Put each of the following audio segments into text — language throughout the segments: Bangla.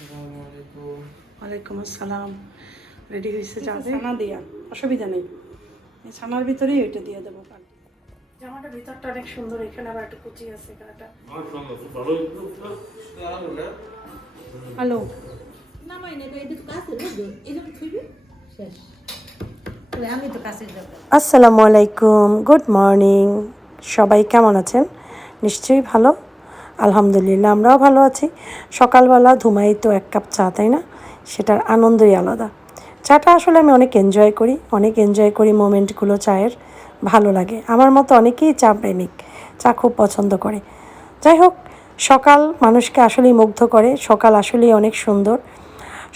আসসালামু ওয়ালাইকুম আসসালাম। রেডি হয়েছে যাবে ছানা দিয়া। অসুবিধা নেই। এই ছানার ভিতরেই ওইটা দিয়ে দেবো পান জামাটা ভিতরটা অনেক সুন্দর এখানে আবার একটা কুচি আছে এখানে একটা হ্যালো। নামাই নেবে এটা তো কাছে বুঝলো? এইভাবে থুইবি শেষ। তাহলে আমি তো কাছে যাব। আসসালামু আলাইকুম গুড মর্নিং। সবাই কেমন আছেন? নিশ্চয়ই ভালো। আলহামদুলিল্লাহ, আমরাও ভালো আছি। সকালবেলা ধুমাই তো এক কাপ চা, তাই না? সেটার আনন্দই আলাদা। চাটা আসলে আমি অনেক এনজয় করি, অনেক এনজয় করি মোমেন্টগুলো চায়ের, ভালো লাগে। আমার মতো অনেকেই চা প্রেমিক, চা খুব পছন্দ করে। যাই হোক, সকাল মানুষকে আসলেই মুগ্ধ করে, সকাল আসলেই অনেক সুন্দর।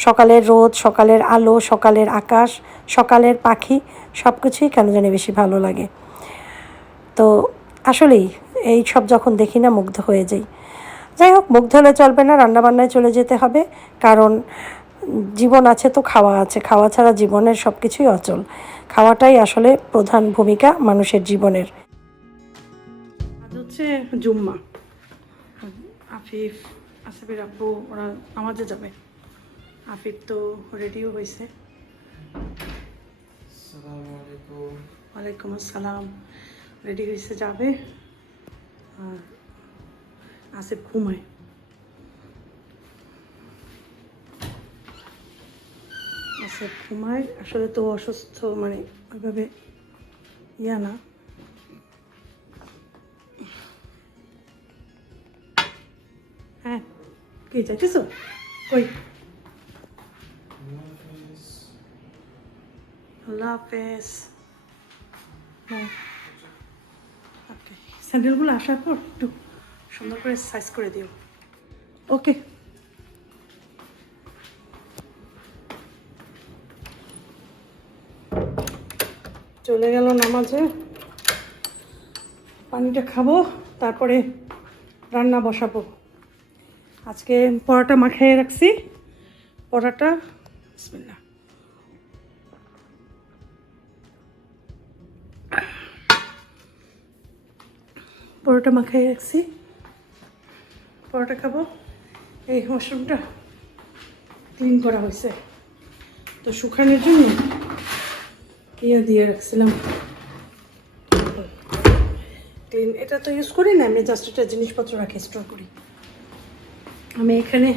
সকালের রোদ, সকালের আলো, সকালের আকাশ, সকালের পাখি সব কিছুই কেন জানি বেশি ভালো লাগে। তো আসলেই এই সব যখন দেখি না মুগ্ধ হয়ে যাই। যাই হোক মুগ্ধ হলে চলবে না রান্নাবান্নায় চলে যেতে হবে। কারণ জীবন আছে তো খাওয়া আছে। খাওয়া ছাড়া জীবনের সব কিছুই অচল। খাওয়াটাই আসলে প্রধান ভূমিকা মানুষের জীবনের। আজ হচ্ছে জুম্মা। আফিফ আসিফের আব্বু ওরা আমাজে যাবে। আফিফ তো রেডিও হয়েছে। ওয়ালাইকুম আসসালাম। রেডি হয়েছে যাবে। আর আসিফ ঘুমায়। আসিফ ঘুমায়। আসলে তো অসুস্থ মানে ওইভাবে ইয়া না। হ্যাঁ কি যাইতেছো? কই? আল্লাহ হাফেজ। হ্যাঁ। স্যান্ডেলগুলো আসার পর একটু সুন্দর করে সাইজ করে দিও। ওকে। চলে গেল নামাজে। পানিটা খাব, তারপরে রান্না বসাবো। আজকে পরোটা মাখিয়ে রাখছি। পরোটা, বিসমিল্লাহ। পরোটা মাখিয়ে রাখছি। পরোটা খাব। এই মশরুমটা ক্লিন করা হয়েছে। তো শুকানোর জন্য ইয়ে দিয়ে রাখছিলাম। ক্লিন এটা তো ইউজ করি না, আমি জাস্ট এটা জিনিসপত্র রাখি স্টোর করি। আমি এখানে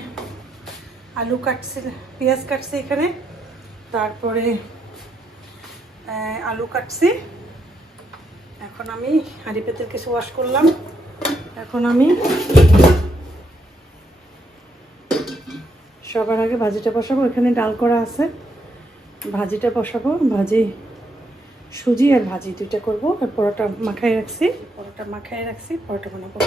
আলু কাটছি, পেঁয়াজ কাটছি এখানে। তারপরে আলু কাটছি। এখন আমি হাঁড়ি পেতের কিছু ওয়াশ করলাম। এখন আমি সবার আগে ভাজিটা বসাবো। এখানে ডাল করা আছে। ভাজিটা বসাবো। ভাজি সুজি আর ভাজি দুইটা করব। পরোটা মাখায় রাখছি। পরোটা মাখায় রাখছি। পরোটা বানাবো।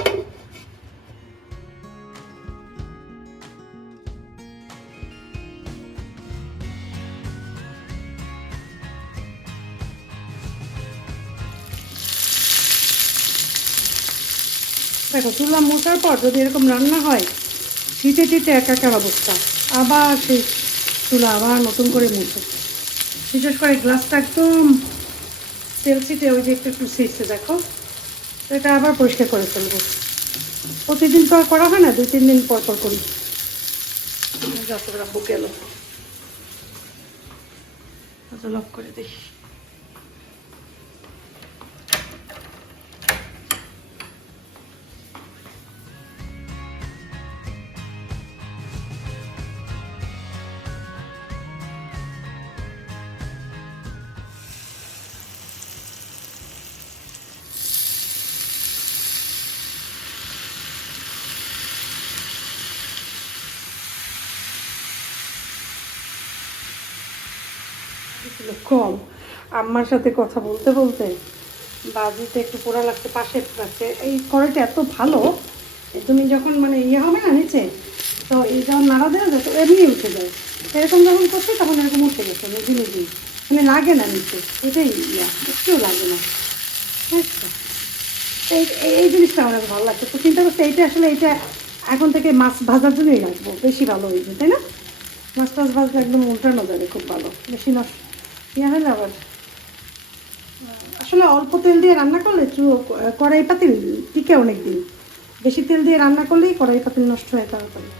দেখো, চুলা মোটার পর যদি এরকম রান্না হয়, শীতে শীতে একাকার অবস্থা। আবার সেই চুলা আবার নতুন করে মুছো। বিশেষ করে গ্লাসটা একদম তেল ছিটে ওই যে একটু একটু দেখো। এটা আবার পরিষ্কার করে ফেলব। প্রতিদিন তো আর করা হয় না, দুই, তিন দিন পর পর করি। যত রাখব গেল। আচ্ছা লক করে দিই। ছিল, কম। আম্মার সাথে কথা বলতে বলতে বাজিতে একটু পোড়া লাগছে পাশে লাগছে এই কড়াইটা এত ভালো, তুমি যখন মানে ইয়ে হবে না নিচে, তো এই যখন নাড়া দেওয়া যায়, তো এমনি উঠে যায়। এরকম যখন করছে, তখন এরকম উঠে গেছে নিজে নিজেই মানে লাগে না নিচে, এটাই ইয়া, একটুও লাগে না। বুঝছ? এই, এই- জিনিসটা আমার ভালো লাগছে। তো চিন্তা করছি, এইটা আসলে এইটা এখন থেকে মাছ ভাজার জন্যই রাখব বেশি ভালো হয়েছে তাই না? মাছ টাছ ভাজলে একদম উল্টানো যাবে খুব ভালো, বেশি নষ্ট আসলে অল্প তেল দিয়ে রান্না করলে চু কড়াই পাতিল টিকে অনেক দিন বেশি তেল দিয়ে রান্না করলেই কড়াই পাতিল নষ্ট হয়ে তাড়াতাড়ি।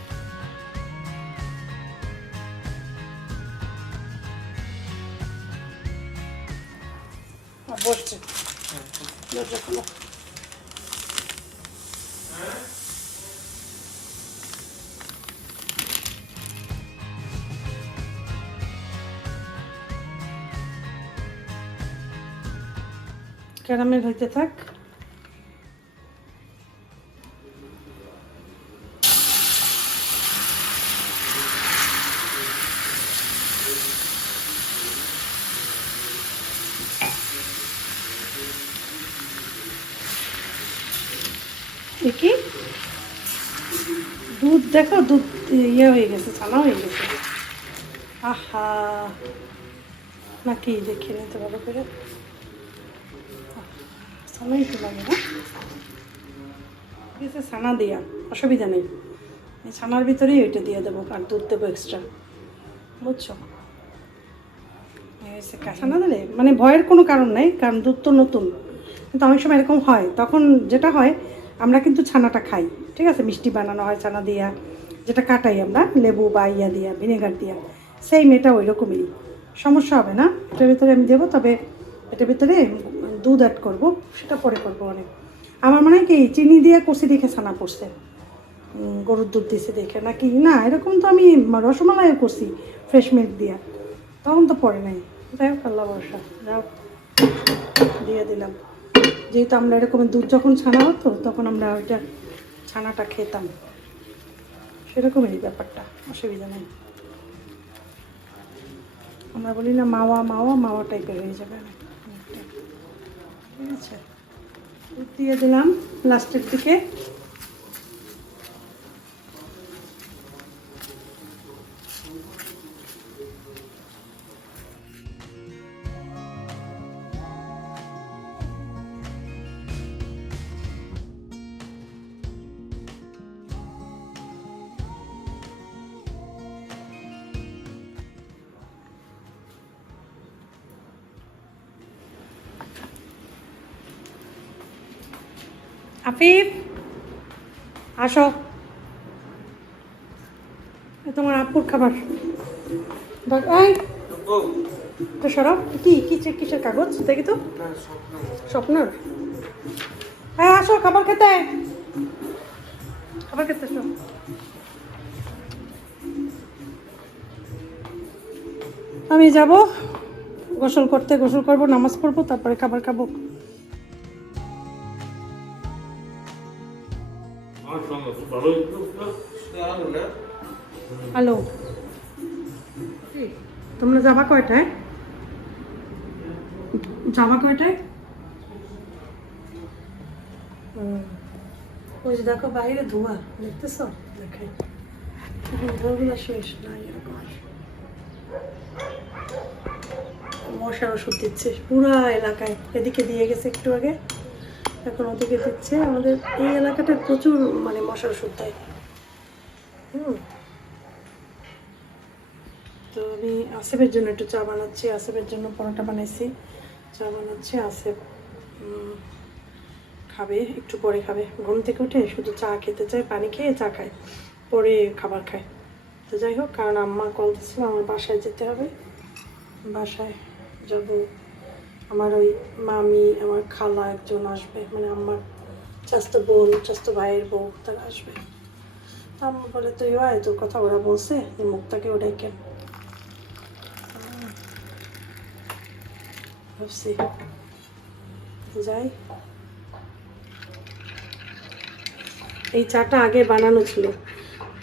বসছে। হ্যাঁ, হ্যাঁ। ক্যারামেল হইতে থাক। দেখি দুধ দেখো, দুধ ইয়ে হয়ে গেছে, ছানা হয়ে গেছে। আহা! নাকি দেখি নিতে ভালো করে। ছানাই তো লাগে না। ঠিক আছে ছানা দিয়া, অসুবিধা নেই। এই ছানার ভিতরেই ওইটা দিয়ে দেবো, আর দুধ দেবো এক্সট্রা বুঝছ? ছানা দিলে মানে ভয়ের কোনো কারণ নেই, কারণ দুধ তো নতুন। কিন্তু অনেক সময় এরকম হয়, তখন যেটা হয়, আমরা কিন্তু ছানাটা খাই। ঠিক আছে? মিষ্টি বানানো হয় ছানা দিয়া, যেটা কাটাই আমরা, লেবু বা ইয়া দিয়া, ভিনেগার দিয়া। সেই মেয়েটা ওই রকমই সমস্যা হবে না, এটার ভিতরে আমি দেবো, তবে এটার ভিতরে দুধ অ্যাড করব, সেটা পরে করব অনেক। আমার মনে হয় কি, চিনি দিয়ে কষি দেখে ছানা পড়ছে গরুর দুধ দিছে দেখে। নাকি? না, এরকম তো আমি রসমালাইও করছি ফ্রেশ মিল্ক দিয়া। তখন তো পরে নাই। যাই হোক, আল্লাহ ভরসা। যাও দিয়ে দিলাম। যেহেতু আমরা এরকম দুধ যখন ছানা হতো, তখন আমরা ওইটা ছানাটা খেতাম। সেরকমই ব্যাপারটা, অসুবিধা নেই। আমরা বলি না মাওয়া মাওয়া মাওয়া টাইপের হয়ে যাবে। ঠিক আছে দিয়ে দিলাম লাস্টের দিকে। আফিফ আসো। তোমার আপুর খাবার। তো সরব কি কিসের কিসের কাগজ? দেখি তো। স্বপ্নর। হ্যাঁ আসো, খাবার খেতে। খাবার খেতে এসো আমি যাব। গোসল করতে, গোসল করব, নামাজ পড়ব, তারপরে খাবার খাব। হ্যালো তোমরা যাবা কয়টায় যাবা কয়টায়। ওই দেখো বাইরে ধোঁয়া দেখতেছ দেখে ধোঁয়াগুলো শেষ মশার ওষুধ দিচ্ছে পুরা এলাকায় এদিকে দিয়ে গেছে একটু আগে এখন ওদিকে দিচ্ছে। আমাদের এই এলাকাটা প্রচুর মানে মশার ওষুধ দেয়। হুম। তো আমি আসেফের জন্য একটু চা বানাচ্ছি। আসেফের জন্য পরোটা বানাইছি। চা বানাচ্ছি। আসেফ খাবে, একটু পরে খাবে। ঘুম থেকে উঠে শুধু চা খেতে চায়, পানি খেয়ে চা খায়, পরে খাবার খায়। তো যাই হোক, কারণ আম্মা কল দিচ্ছিল আমার বাসায় যেতে হবে। বাসায় যাব আমার ওই মামি, আমার খালা একজন আসবে মানে আমার চাস্তো বোন চাস্তো ভাইয়ের বউ তারা আসবে। তা আম্মা বলে, তুই হয়, তোর কথা ওরা বলছে যে মুখটাকে ওটাই কেন? ভাবছি, যাই। এই চাটা আগে বানানো ছিল।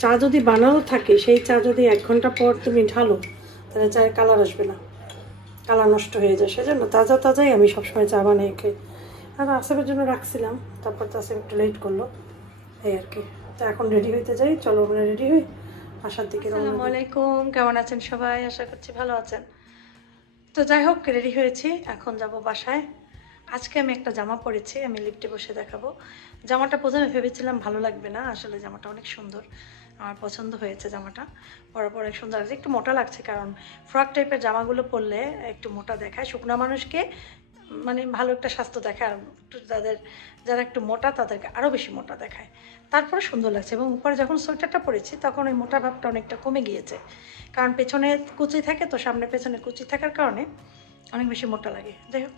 চা যদি বানানো থাকে, সেই চা যদি এক ঘণ্টা পর তুমি ঢালো, তাহলে চায়ের কালার আসবে না। কালার নষ্ট হয়ে যায় সেজন্য তাজা তাজাই আমি সবসময় চা বানিয়ে খাই। আর আসেফের জন্য রাখছিলাম তারপর তো একটু লেট করল এই আর কি। তো এখন রেডি হইতে যাই চলো আমরা রেডি হই আসার দিকে আসসালামু আলাইকুম কেমন আছেন সবাই? আশা করছি ভালো আছেন। তো যাই হোক রেডি হয়েছি এখন যাব বাসায়। আজকে আমি একটা জামা পরেছি আমি লিফটে বসে দেখাবো। জামাটা প্রথমে ভেবেছিলাম ভালো লাগবে না আসলে জামাটা অনেক সুন্দর। আমার পছন্দ হয়েছে জামাটা। পর অনেক সুন্দর লাগছে একটু মোটা লাগছে কারণ ফ্রক টাইপের জামাগুলো পরলে একটু মোটা দেখায়। শুকনা মানুষকে মানে ভালো একটা স্বাস্থ্য দেখায় আর একটু যাদের, যারা একটু মোটা তাদেরকে আরও বেশি মোটা দেখায়। তারপরে সুন্দর লাগছে এবং উপরে যখন সোয়েটারটা পরেছি তখন ওই মোটা ভাবটা অনেকটা কমে গিয়েছে। কারণ পেছনে কুচি থাকে তো সামনে পেছনে কুচি থাকার কারণে অনেক বেশি মোটা লাগে। যাই হোক,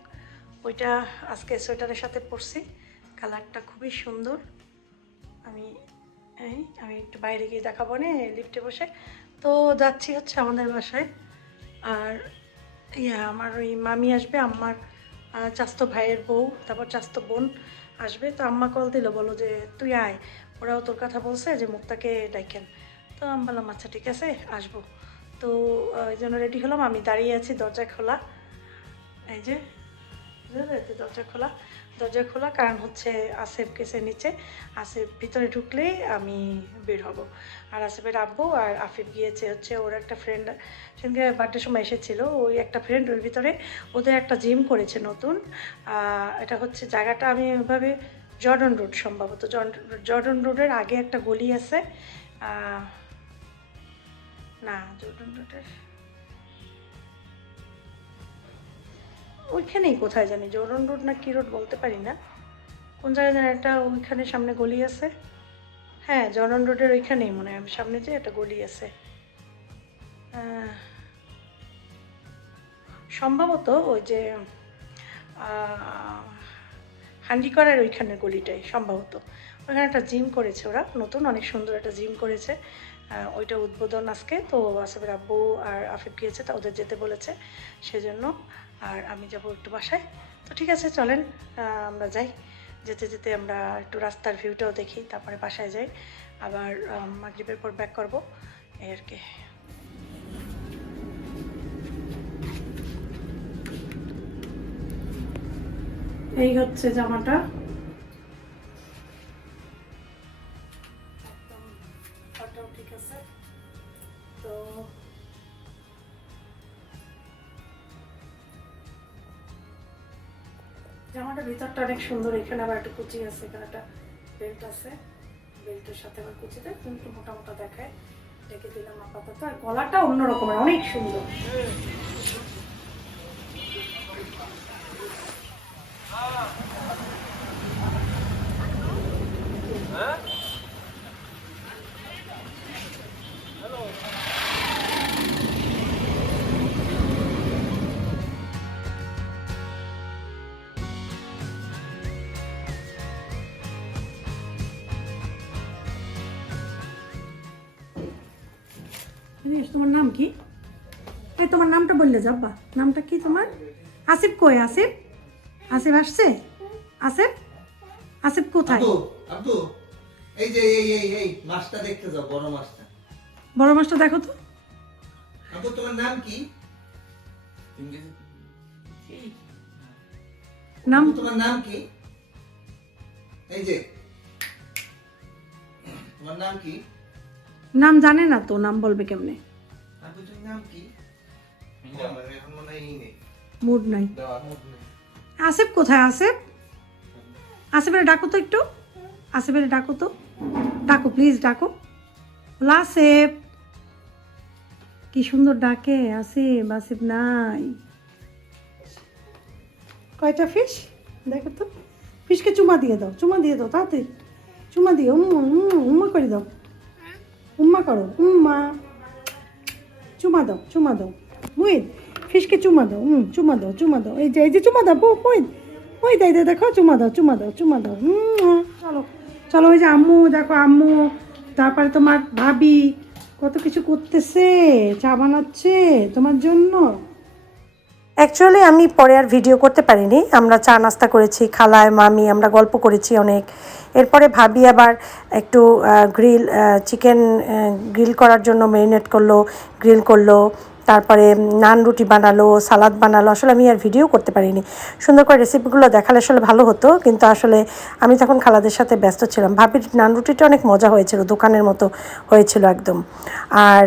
ওইটা আজকে সোয়েটারের সাথে পরছি। কালারটা খুবই সুন্দর। আমি এই, আমি একটু বাইরে গিয়ে দেখাবো না লিফটে বসে। তো যাচ্ছি হচ্ছে আমাদের বাসায়। আর ইয়া, আমার ওই মামি আসবে আমার চাস্তো ভাইয়ের বউ, তারপর চাস্তো বোন আসবে। তো আম্মা কল দিল বলো যে, তুই আয়, ওরাও তোর কথা বলছে যে, মুক্তাকে ডাইকেন। তো আমি বললাম আচ্ছা ঠিক আছে, আসব। তো এই জন্য রেডি হলাম। আমি দাঁড়িয়ে আছি দরজা খোলা। এই যে, দরজা খোলা। দরজা খোলা, কারণ হচ্ছে আসেফ কেসের নিচে। আসেফ ভিতরে ঢুকলেই আমি বের হব। আর আসেফের আব্বু আর আফিফ গিয়েছে হচ্ছে, ওর একটা ফ্রেন্ড সেদিনকে বার্থডে সময় এসেছিল, ওই একটা ফ্রেন্ড ওর ভিতরে, ওদের একটা জিম করেছে নতুন। এটা হচ্ছে জায়গাটা আমি ওইভাবে জর্ডন রোড সম্ভবত। জর্ডন রোডের আগে একটা গলি আছে। না জর্ডন রোডের ওইখানেই কোথায় জানি? জোরন রোড না কি রোড বলতে পারি না। কোন জায়গায় জানি? একটা ওইখানে সামনে গলি আছে। হ্যাঁ জরন রোডের ওইখানেই মনে হয়। সামনে যে একটা গলি আছে। সম্ভবত ওই যে হান্ডিকরার ওইখানের গলিটাই সম্ভবত। ওখানে একটা জিম করেছে ওরা। নতুন, অনেক সুন্দর একটা জিম করেছে। ওইটা উদ্বোধন আজকে। তো আসবের আব্বু আর আফিফ গিয়েছে, তা ওদের যেতে বলেছে। সেজন্য আর আমি যাব একটু বাসায়। তো ঠিক আছে, চলেন আমরা যাই। যেতে যেতে আমরা একটু রাস্তার ভিউটাও দেখি, তারপরে বাসায় যাই। আবার মাগরিবের পর ব্যাক করব। এই আর কি। এই হচ্ছে জামাটা। ঠিক আছে। তো জামাটার ভিতরটা অনেক সুন্দর, এখানে আবার একটা কুচি আছে, এখানে একটা বেল্ট আছে। বেল্টের সাথে আবার কুচিতে কিন্তু মোটা মোটা দেখায়। দেখে দিলাম আপাতত। আর গলাটা অন্যরকম অনেক সুন্দর। তোমার নাম কি? এই তোমার নামটা বললে যাব্বা নামটা কি তোমার? আসিফ কই আসিফ? আসিফ আসছে? আসিফ? আসিফ কোথায়? আব্বু আব্বু এই যে এই এই এই মাছটা দেখতে যাও বড় মাছটা। বড় মাছটা দেখো তো। আব্বু তোমার নাম কি? নাম? তোমার নাম কি? এই যে তোমার নাম কি? নাম জানে না তো নাম বলবে কেমনে মনে হয় মুড নাই। আসিফ কোথায় আসিফ আসিফের ডাকো তো একটু আসিফের ডাকো তো ডাকো প্লিজ ডাকো আসিফ কি সুন্দর ডাকে আসিফ আসিফ নাই কয়টা ফিশ দেখো তো ফিশকে চুমা দিয়ে দাও চুমা দিয়ে দাও তাড়াতাড়ি চুমা দিয়ে উম্মা উম্মা উম্মা করে দাও উম্মা করো, উম্মা। চুমা দাও চুমা দাও। মুহিত ফিসকে চুমা দাও হুম চুমা দাও চুমা দাও। এই যে এই যে চুমা দাও মুহিত ওই দাই দে দেখো, চুমা দাও চুমা দাও চুমা দাও। হুম চলো চলো ওই যে আম্মু, দেখো আম্মু, তারপরে তোমার ভাবি কত কিছু করতেছে, চা বানাচ্ছে তোমার জন্য। অ্যাকচুয়ালি আমি পরে আর ভিডিও করতে পারিনি। আমরা চা নাস্তা করেছি খালায় মামি, আমরা গল্প করেছি অনেক। এরপরে ভাবি আবার একটু গ্রিল চিকেন গ্রিল করার জন্য ম্যারিনেট করল গ্রিল করল। তারপরে নান রুটি বানালো, সালাদ বানালো, আসলে আমি আর ভিডিও করতে পারিনি। সুন্দর করে রেসিপিগুলো দেখালে আসলে ভালো হতো, কিন্তু আসলে আমি তখন খালাদের সাথে ব্যস্ত ছিলাম। ভাবির নান রুটিটা অনেক মজা হয়েছিল, দোকানের মতো হয়েছিল একদম। আর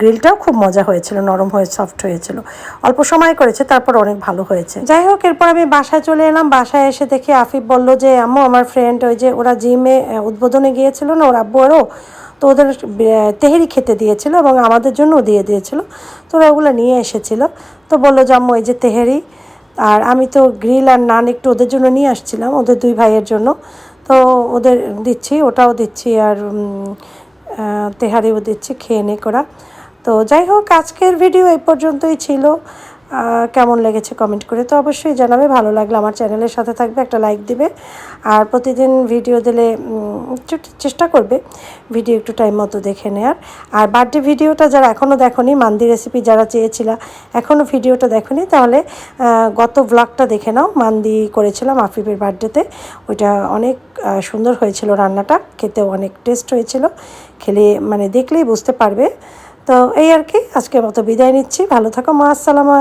গ্রিলটাও খুব মজা হয়েছিল, নরম হয়ে সফট হয়েছিল। অল্প সময় করেছে, তারপর অনেক ভালো হয়েছে। যাই হোক, এরপর আমি বাসায় চলে এলাম। বাসায় এসে দেখি আফিফ বলল যে, আম্মু, আমার ফ্রেন্ড ওই যে, ওরা জিমে উদ্বোধনে গিয়েছিল না, ওর আব্বু আরও তো ওদের তেহেরি খেতে দিয়েছিল এবং আমাদের জন্যও দিয়ে দিয়েছিল। তো ওরা ওগুলো নিয়ে এসেছিল। তো বলল যে, আম্মু, এই যে তেহেরি, আর আমি তো গ্রিল আর নান একটু ওদের জন্য নিয়ে আসছিলাম, ওদের দুই ভাইয়ের জন্য। তো ওদের দিচ্ছি, ওটাও দিচ্ছি আর তেহারিও দিচ্ছি, খেয়ে নে করা তো যাই হোক, আজকের ভিডিও এই পর্যন্তই ছিল। কেমন লেগেছে কমেন্ট করে তো অবশ্যই জানাবে। ভালো লাগলে আমার চ্যানেলের সাথে থাকবে, একটা লাইক দিবে। আর প্রতিদিন ভিডিও দিলে চেষ্টা করবে ভিডিও একটু টাইম মতো দেখে নেওয়ার আর বার্থডে ভিডিওটা যারা এখনও দেখোনি মান্দি রেসিপি যারা চেয়েছিল এখনও ভিডিওটা দেখোনি, তাহলে গত ব্লগটা দেখে নাও। মান্দি করেছিলাম আফিফের বার্থডেতে ওইটা অনেক সুন্দর হয়েছিল রান্নাটা। খেতেও অনেক টেস্ট হয়েছিল। খেলে মানে দেখলেই বুঝতে পারবে। তো এই আর কি আজকের মতো বিদায় নিচ্ছি। ভালো থাকো মা আসসালামা